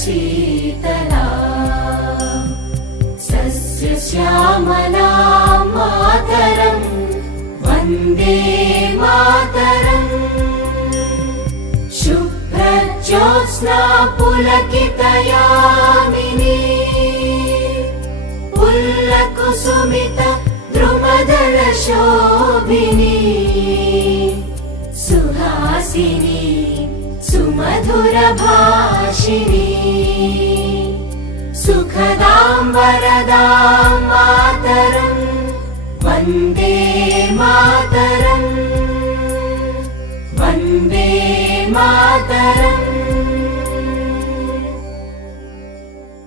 शीतला सस्यश्यामला मातरम् वन्दे मातरम् शुभ्रज्योत्स्ना पुलकितयामिनी पुल्लकुसुमित द्रुमदलशोभिनी सुहासिनी सुमधुरभाषिणी सुखदां वरदां मातरम् वन्दे मातरम् वन्दे मातरम्।